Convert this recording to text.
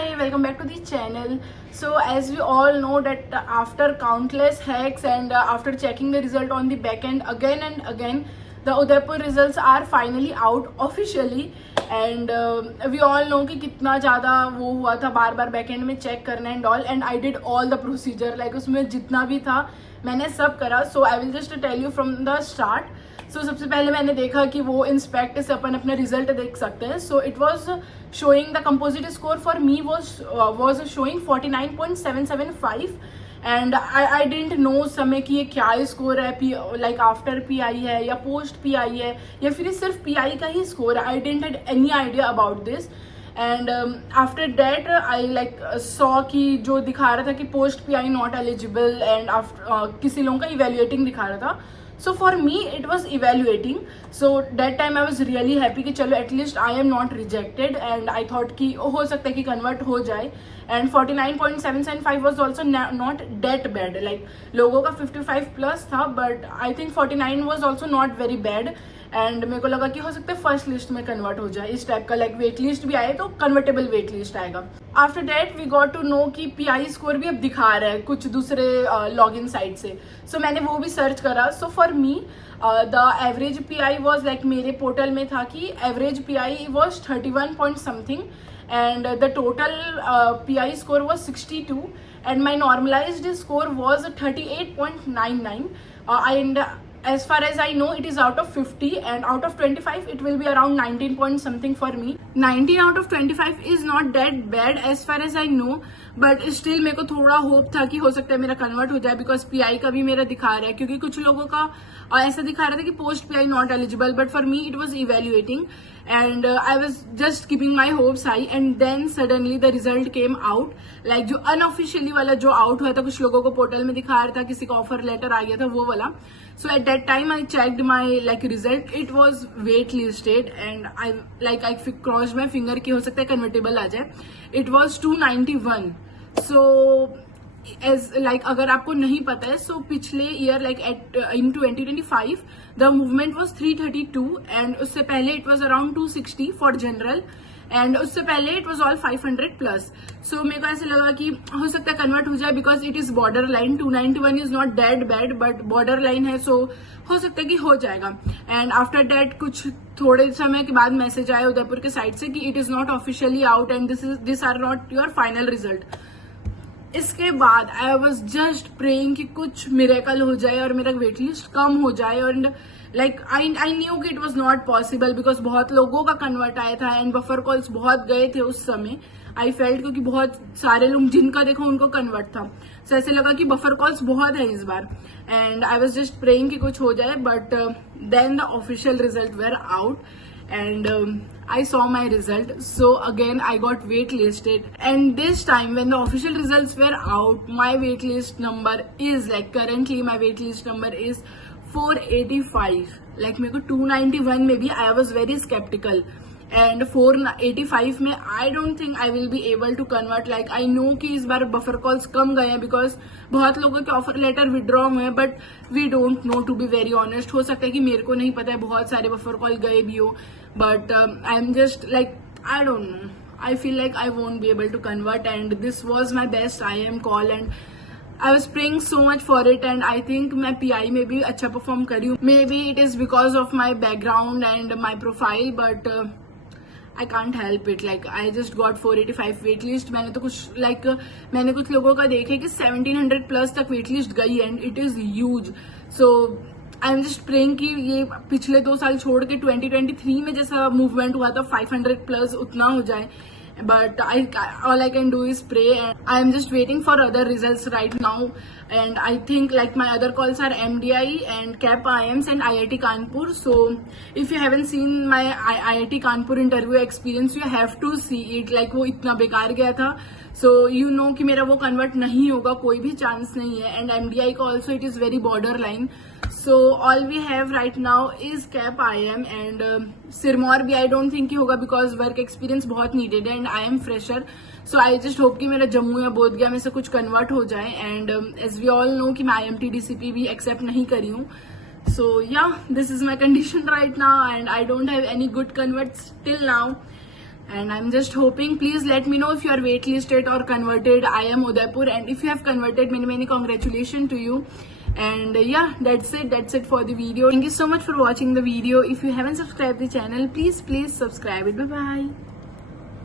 Hi, welcome back to the channel. So as we all know that after countless hacks and after checking the result on the back end again and again, the Udaipur results are finally out officially. And we all know कि कितना ज़्यादा वो हुआ था बार बार back end में check करना and all, and I did all the procedure, like उसमें जितना भी था मैंने सब करा. So I will just tell you from the start. So सबसे पहले मैंने देखा कि वो इंस्पेक्ट से अपन अपना रिजल्ट देख सकते हैं. So it was showing the composite score for me was showing 49.775 and I didn't know उस समय कि ये क्या स्कोर है, लाइक आफ्टर पीआई है या पोस्ट पीआई है या फिर सिर्फ पीआई का ही स्कोर है. I didn't had any idea about this. And after that I like saw कि जो दिखा रहा था कि post pi not eligible and after किसी लोगों का इवेल्युएटिंग दिखा रहा था. So for me it was evaluating. So that time I was really happy कि चलो at least I am not rejected, and I thought कि हो सकता है कि convert हो जाए. And 49.775 was also not that bad. Like लोगों का 55 plus था, but I think 49 was also not very bad. And मेरे को लगा कि हो सकता है फर्स्ट लिस्ट में कन्वर्ट हो जाए इस टाइप का, लाइक वेट लिस्ट भी आए तो कन्वर्टेबल वेट लिस्ट आएगा. After that we got to know कि पीआई स्कोर भी अब दिखा रहा है कुछ दूसरे लॉगिन साइट से. सो मैंने वो भी सर्च करा. So for me the average pi was like मेरे पोर्टल में था कि average pi was 31 point something and the total PI score was 62 and my normalized score was 38.99 and as far as I know it is out of 50 and out of 25 it will be around 19 point something for me. 19 out of 25 is not that bad as far as I know, but still मेरे को थोड़ा hope था कि हो सकता है मेरा convert हो जाए बिकॉज पीआई का भी मेरा दिखा रहा है, क्योंकि कुछ लोगों का ऐसा दिखा रहा था कि post pi not eligible, but for me it was evaluating and I was just keeping my hopes high and then suddenly the result came out. Like जो unofficially वाला जो out हुआ था, कुछ लोगों को पोर्टल में दिखा रहा था, किसी का ऑफर लेटर आ गया था वो वाला. So at that time I checked my like result, it was wait listed and I crossed my finger कि हो सकता है convertible आ जाए. It was 291. So as like अगर आपको नहीं पता है, सो पिछले year like in 2025 the movement was 332 and उससे पहले it was around 260 for general and उससे पहले it was all 500 plus. So मेरे को ऐसे लगा कि हो सकता है कन्वर्ट हो जाए because it is border line. 291 is not that bad but border line है, सो हो सकता है कि हो जाएगा. एंड आफ्टर दैट कुछ थोड़े समय के बाद मैसेज आया उदयपुर के साइड से कि it is not officially out and this are not your final result. इसके बाद आई वॉज जस्ट प्रेइंग कि कुछ मिरेकल हो जाए और मेरा वेट लिस्ट कम हो जाए. एंड लाइक आई न्यू कि it was not possible because बहुत लोगों का कन्वर्ट आया था एंड बफर कॉल्स बहुत गए थे उस समय. आई फेल्ट क्योंकि बहुत सारे लोग जिनका देखो उनको कन्वर्ट था, सो ऐसे लगा कि बफर कॉल्स बहुत है इस बार. And I was just praying कि कुछ हो जाए, but then the official result were out and I saw my result. So again I got waitlisted, and this time when the official results were out, my waitlist number is like currently my waitlist number is 485. like मेरे को 291 में भी I was very skeptical and 485 में I don't think I will be able to convert. like I know कि इस बार buffer calls कम गए हैं because बहुत लोगों के ऑफर लेटर विड्रॉ हुए हैं, but we don't know to be very honest. हो सकता है कि मेरे को नहीं पता है, बहुत सारे बफर कॉल गए भी हो, but I am just like I don't know. I feel like I won't be able to convert, and this was my best IIM call and I was praying so much for it, and I think मैं PI में भी अच्छा perform करी हूँ. Maybe it is because of my background and my profile, but I can't help it. like I just got 485 wait list. मैंने तो कुछ मैंने कुछ लोगों का देखे कि 1700 प्लस तक वेट लिस्ट गई and it is huge. So I am just praying कि ये पिछले 2 साल छोड़ के 2023 में जैसा मूवमेंट हुआ था 500 प्लस उतना हो जाए. But all I can do is pray, and I am just waiting for other results right now. And I think like my other calls are MDI and CAP IIMs and IIT Kanpur. So if you haven't seen my IIT Kanpur interview experience, you have to see it. like वो इतना बेकार गया था, so you know कि मेरा वो convert नहीं होगा, कोई भी चांस नहीं है. And MDI का also it is very borderline. So all we have right now is CAP IIM and Sirmaur भी I don't think कि होगा because work experience बहुत needed है and I am fresher. So I just hope कि मेरा जम्मू या बोधगया में से कुछ कन्वर्ट हो जाए. and as we all know कि मैं IMT DCP भी एक्सेप्ट नहीं करी हूँ. So yeah, this is my condition right now and I don't have any good converts till now. and I'm just hoping, please let me know if you are waitlisted or converted. I am Udaipur, and if you have converted, many congratulations to you. And yeah, that's it for the video. Thank you so much for watching the video. If you haven't subscribed the channel, please subscribe it. Bye bye.